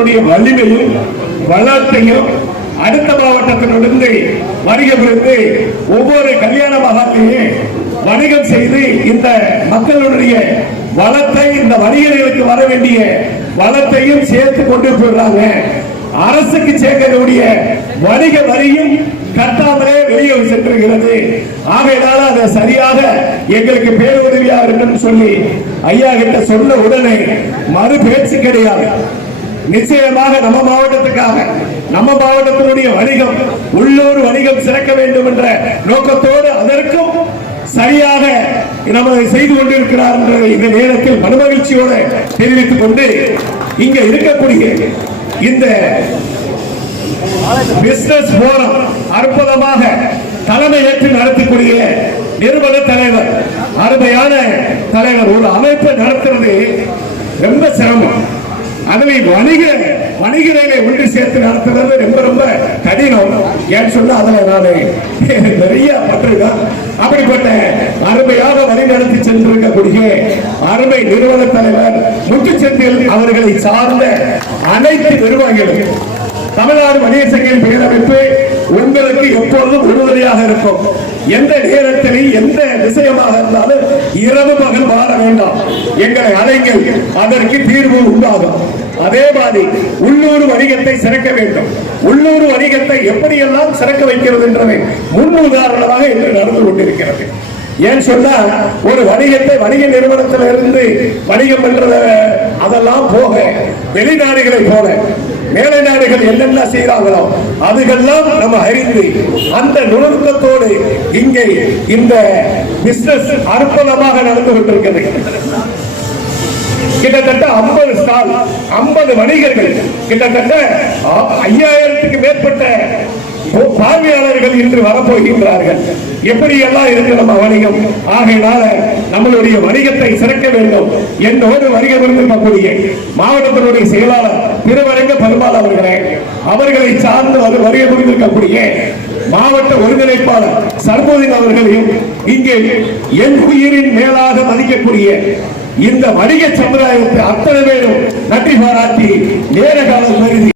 மாவட்டத்தினுடைய வலிமையும் வளத்தையும் அடுத்த மாவட்டத்திலிருந்து வணிகம் இருந்து ஒவ்வொரு கல்யாண மகாத்திலேயே வணிகம் செய்து இந்த மக்களுடைய வளத்தை இந்த வணிகர்களுக்கு வர வேண்டிய வளத்தையும் சேர்த்து கொண்டு போயிடுறாங்க. அரசுக்கு சேர்க்கக்கூடிய வணிக வரியும் கட்டாமலே வெளியே சென்றுகிறது. ஆகையினால அதை சரியாக எங்களுக்கு பேருதவியாக இருக்குன்னு சொல்லி ஐயா கிட்ட சொன்ன உடனே மறு பேச்சு கிடையாது. நிச்சயமாக நம்ம மாவட்டத்துக்காக நம்ம மாவட்டத்தினுடைய வணிகம் உள்ளூர் வணிகம் சிறக்க வேண்டும் என்ற நோக்கத்தோடு அதற்கும் சரியாக நமது செய்து கொண்டிருக்கிறார் என்ற இந்த நேரத்தில் மனமகிழ்ச்சியோடு தெரிவித்துக் கொண்டு இங்க இருக்கக்கூடிய இந்த பிசினஸ் போரம் அற்புதமாக தலைமை ஏற்று நடத்தக்கூடிய நிறுவன தலைவர், அருமையான தலைவர், ஒரு அமைப்பை நடத்துறது ரொம்ப சிரமம். அதனை வணிகர்களை ஒன்று சேர்த்து நடத்துறது ரொம்ப ரொம்ப கடினம். ஏன்னு சொன்னா அதில் நான் நிறைய பட்டிருக்கேன். அப்படிப்பட்ட அருமையாக வழி நடத்தி சென்றிருக்கக்கூடிய அருமை நிறுவன தலைவர் முத்துச்செந்தில் அவர்களை சார்ந்த அனைத்து நிர்வாகிகளும் தமிழ்நாடு வணிக சங்கத்தின் பேரமைப்பு உங்களுக்கு எப்பொழுதும் உறுதுணையாக இருக்கும். எந்த நேரத்திலும் எந்த விஷயமாக இருந்தாலும் இரவு பகல் வாழ வேண்டாம், எங்களை அழைங்கள், அதற்கு தீர்வு உண்டாகும். அதே மாதிரி உள்ளூர் வணிகத்தை சிறக்க வேண்டும். உள்ளூர் வணிகத்தை எப்படியெல்லாம் சிறக்க வைக்கிறது என்றதை முன் உதாரணமாக இன்று நடந்து கொண்டிருக்கிறது. ஏன் சொன்னா ஒரு வணிகத்தை வணிக நிறுவனத்திலிருந்து வணிகம் பண்றத அதெல்லாம் போக வெளிநாடுகளை போல மேலை நாடுகள் என்னென்ன செய்யறாங்களோ அதுகெல்லாம் நம்ம அறிந்து அந்த நுணுக்கத்தோடு இங்கே இந்த பிசினஸ் அற்புதமாக நடந்து கொண்டிருக்கிறது. கிட்டத்தட்ட 50 ஸ்டால், 50 வணிகர்கள், கிட்டத்தட்ட 5000க்கு மேற்பட்ட பார்வையாளர்கள் இன்று வரப்போகின்றார்கள். எப்படி எல்லாம் இருக்கு நம்ம வணிகம். ஆகையினால நம்மளுடைய வணிகத்தை சிறக்க வேண்டும் என்னோடு வணிகம் இருக்கக்கூடிய மாவட்டத்தினுடைய செயலாளர் திருவரங்க பெருமாள் அவர்களை சார்ந்து வருகை புரிந்திருக்கக்கூடிய மாவட்ட ஒருங்கிணைப்பாளர் சர்போதின் அவர்களையும் இங்கே என் உயிரின் மேலாக மதிக்கக்கூடிய இந்த வணிக சமுதாயத்தை அத்தனை பேரும் நன்றி பாராட்டி நேர காலம் கருதி